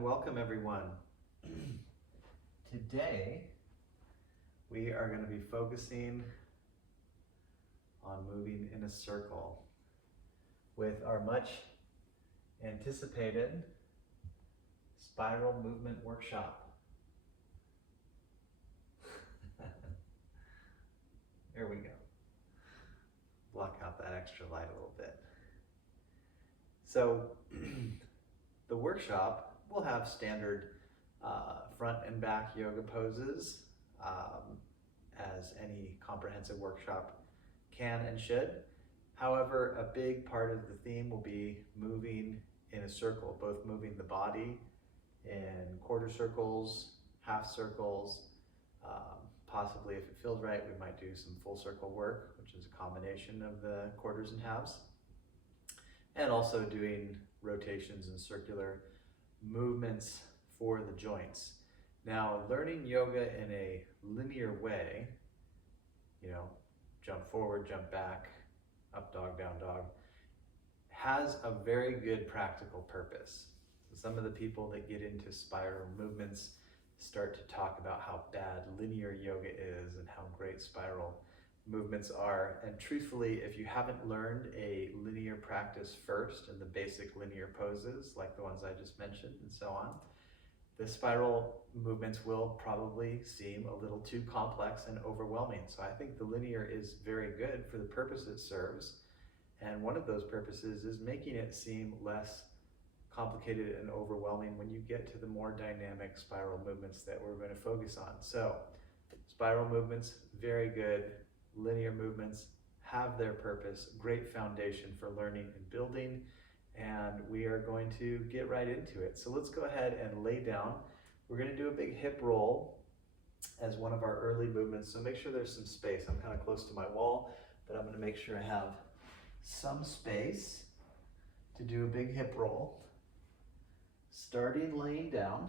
and welcome everyone. Today we are going to be focusing on moving in a circle with our much anticipated spiral movement workshop. There we go. Block out that extra light a little bit. So the workshop will have standard front and back yoga poses, as any comprehensive workshop can and should. However, a big part of the theme will be moving in a circle, both moving the body in quarter circles, half circles. Possibly, if it feels right, we might do some full circle work, which is a combination of the quarters and halves. And also doing rotations and circular movements for the joints. Now, learning yoga in a linear way, jump forward, jump back, up dog, down dog, has a very good practical purpose. Some of the people that get into spiral movements start to talk about how bad linear yoga is and how great spiral movements are. And truthfully, if you haven't learned a linear practice first and the basic linear poses, like the ones I just mentioned and so on, the spiral movements will probably seem a little too complex and overwhelming. So I think the linear is very good for the purpose it serves. And one of those purposes is making it seem less complicated and overwhelming when you get to the more dynamic spiral movements that we're going to focus on. So spiral movements, very good. Linear movements have their purpose, great foundation for learning and building, and we are going to get right into it. So let's go ahead and lay down. We're going to do a big hip roll as one of our early movements, so make sure there's some space. I'm kind of close to my wall, but I'm going to make sure I have some space to do a big hip roll. Starting laying down,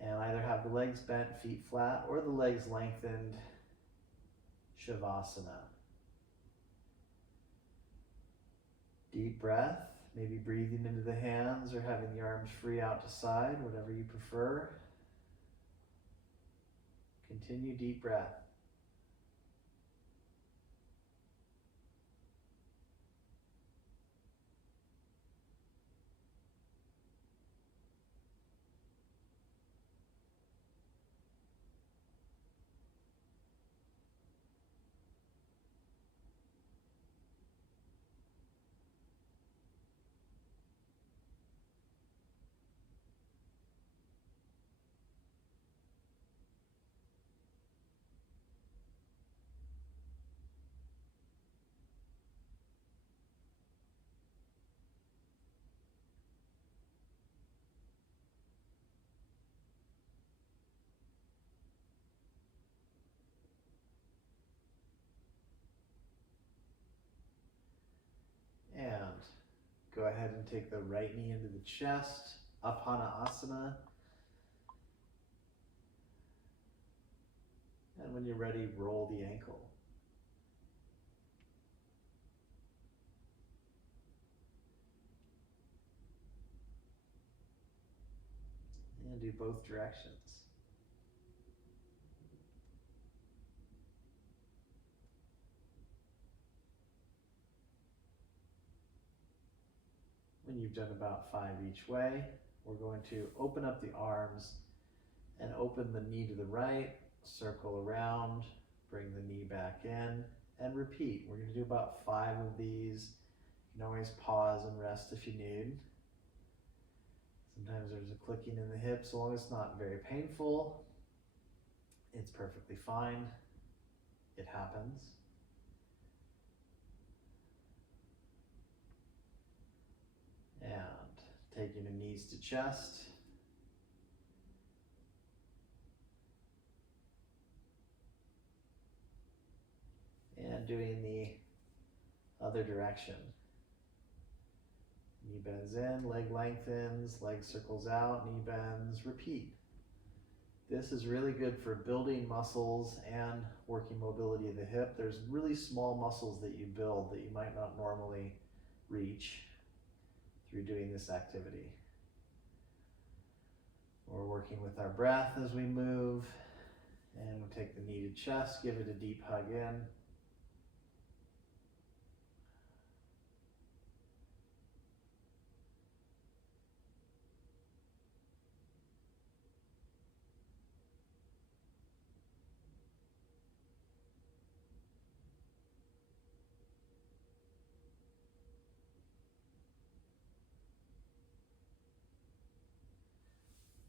and either have the legs bent, feet flat, or the legs lengthened, Shavasana. Deep breath, maybe breathing into the hands or having the arms free out to side, whatever you prefer. Continue deep breath. And go ahead and take the right knee into the chest, Apana Asana. And when you're ready, roll the ankle. And do both directions. When you've done about 5 each way, we're going to open up the arms and open the knee to the right, circle around, bring the knee back in, and repeat. We're going to do about 5 of these. You can always pause and rest if you need. Sometimes there's a clicking in the hips. So long as it's not very painful, it's perfectly fine. It happens. And taking the knees to chest. And doing the other direction. Knee bends in, leg lengthens, leg circles out, knee bends, repeat. This is really good for building muscles and working mobility of the hip. There's really small muscles that you build that you might not normally reach through doing this activity. We're working with our breath as we move. And we'll take the knee to chest, give it a deep hug in.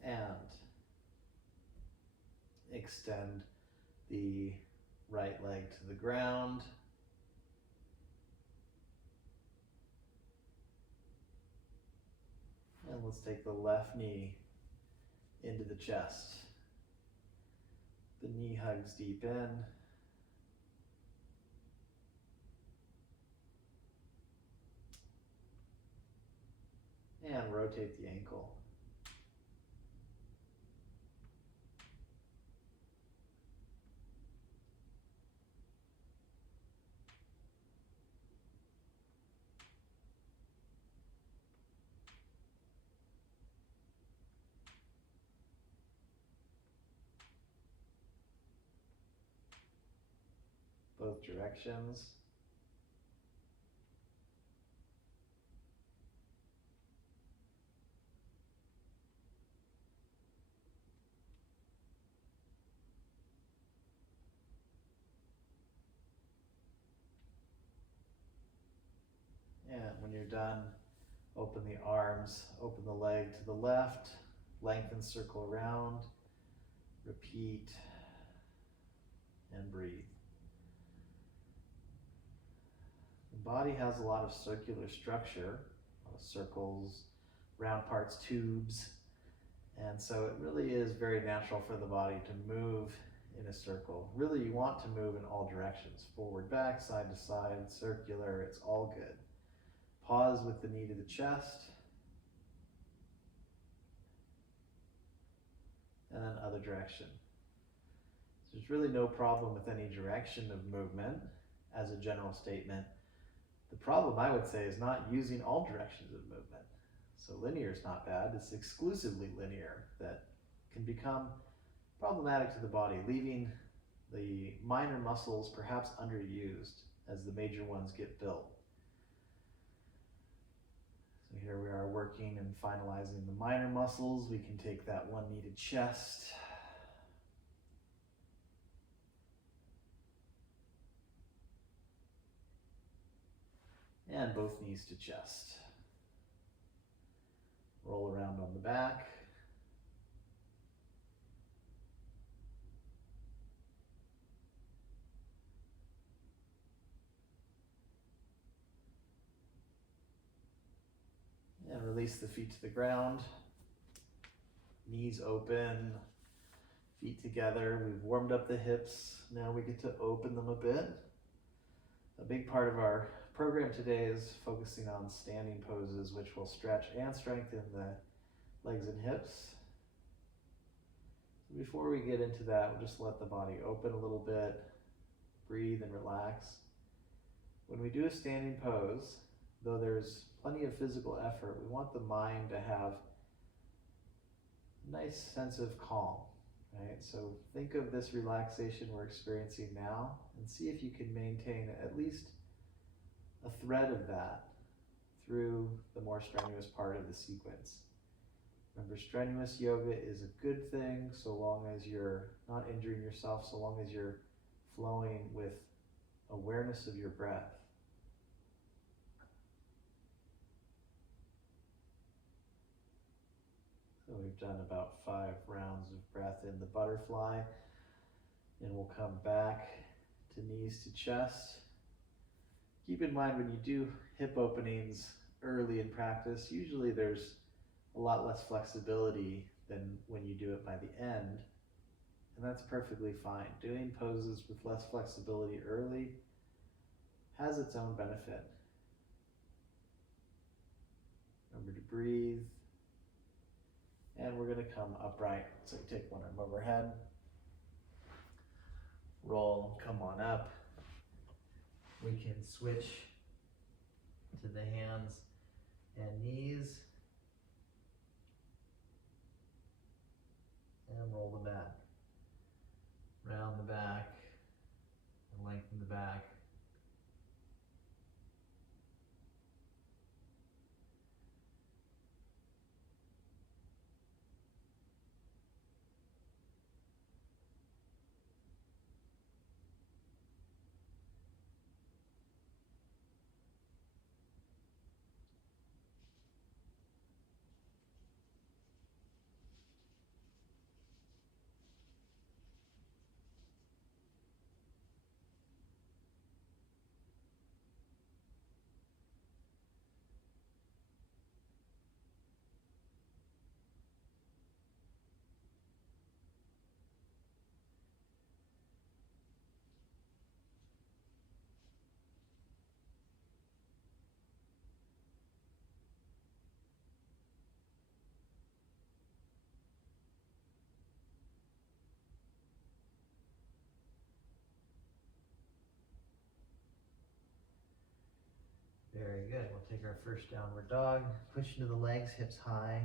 And extend the right leg to the ground. And let's take the left knee into the chest. The knee hugs deep in. And rotate the ankle. Both directions. And when you're done, open the arms, open the leg to the left, lengthen, circle around, repeat, and breathe. The body has a lot of circular structure, a lot of circles, round parts, tubes, and so it really is very natural for the body to move in a circle. Really, you want to move in all directions, forward, back, side to side, circular, it's all good. Pause with the knee to the chest, and then other direction. So there's really no problem with any direction of movement as a general statement. The problem, I would say, is not using all directions of movement. So linear is not bad, it's exclusively linear that can become problematic to the body, leaving the minor muscles perhaps underused as the major ones get built. So here we are working and finalizing the minor muscles. We can take that one knee to chest. And both knees to chest. Roll around on the back. And release the feet to the ground. Knees open, feet together. We've warmed up the hips. Now we get to open them a bit. A big part of our program today is focusing on standing poses, which will stretch and strengthen the legs and hips. So before we get into that, we'll just let the body open a little bit, breathe and relax. When we do a standing pose, though there's plenty of physical effort, we want the mind to have a nice sense of calm, right? So think of this relaxation we're experiencing now and see if you can maintain at least a thread of that through the more strenuous part of the sequence. Remember, strenuous yoga is a good thing so long as you're not injuring yourself, so long as you're flowing with awareness of your breath. So we've done about 5 rounds of breath in the butterfly, and we'll come back to knees to chest. Keep in mind when you do hip openings early in practice, usually there's a lot less flexibility than when you do it by the end, and that's perfectly fine. Doing poses with less flexibility early has its own benefit. Remember to breathe. And we're going to come upright. So take one arm overhead, roll, come on up. We can switch to the hands and knees. and roll the back. Round the back and lengthen the back. Very good. We'll take our first downward dog, push into the legs, hips high,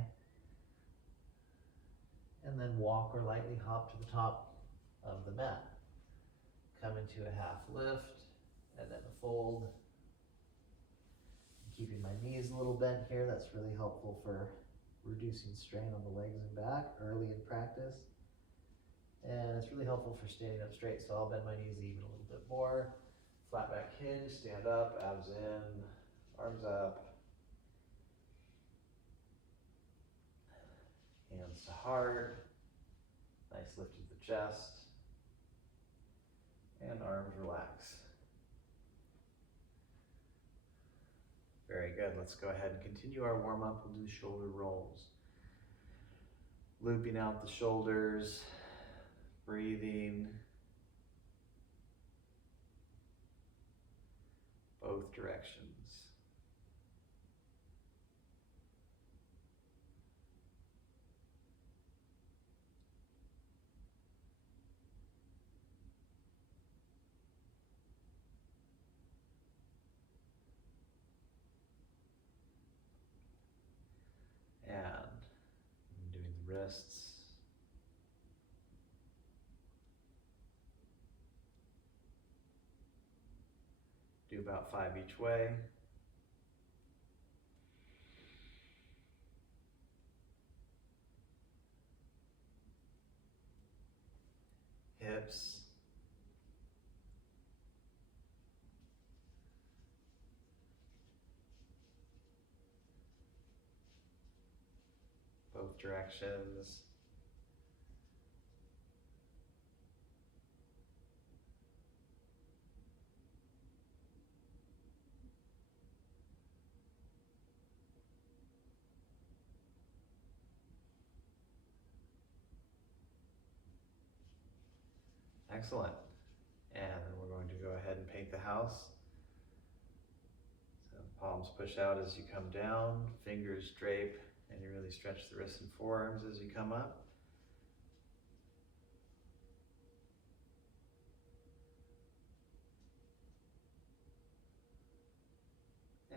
and then walk or lightly hop to the top of the mat. Come into a half lift, and then a fold. Keeping my knees a little bent here, that's really helpful for reducing strain on the legs and back early in practice. And it's really helpful for standing up straight, so I'll bend my knees even a little bit more. Flat back hinge, stand up, abs in, arms up. Hands to heart. Nice lift of the chest. And arms relax. Very good. Let's go ahead and continue our warm up. We'll do shoulder rolls. Looping out the shoulders, breathing. Both directions. And doing the wrists. Do about 5 each way. Hips. Both directions. Excellent. And then we're going to go ahead and paint the house. So palms push out as you come down, fingers drape, and you really stretch the wrists and forearms as you come up.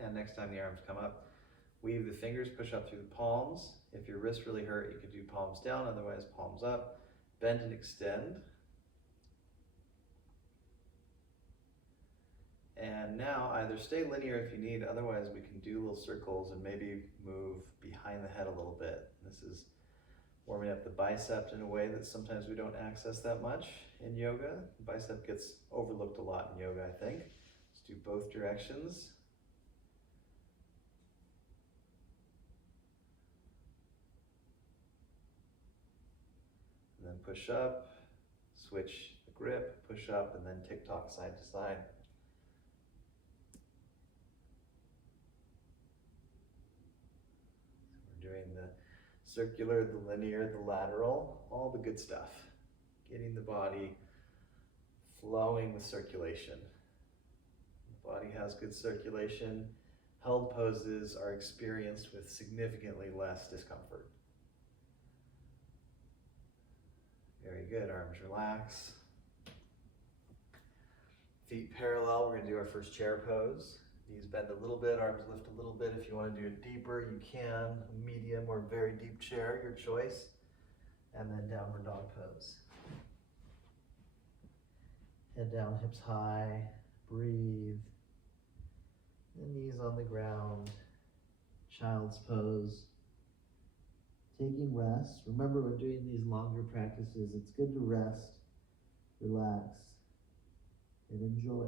And next time the arms come up, weave the fingers, push up through the palms. If your wrists really hurt, you could do palms down, otherwise palms up. Bend and extend. And now either stay linear if you need, otherwise we can do little circles and maybe move behind the head a little bit. This is warming up the bicep in a way that sometimes we don't access that much in yoga. The bicep gets overlooked a lot in yoga, I think. Let's do both directions. And then push up, switch the grip, push up, and then tick-tock side to side. Doing the circular, the linear, the lateral, all the good stuff. Getting the body flowing with circulation. The body has good circulation. Held poses are experienced with significantly less discomfort. Very good, arms relax. Feet parallel, we're gonna do our first chair pose. Knees bend a little bit, arms lift a little bit. If you want to do it deeper, you can. Medium or very deep chair, your choice. and then downward dog pose. Head down, hips high, breathe. The knees on the ground, child's pose. Taking rest. Remember, when doing these longer practices, it's good to rest, relax, and enjoy.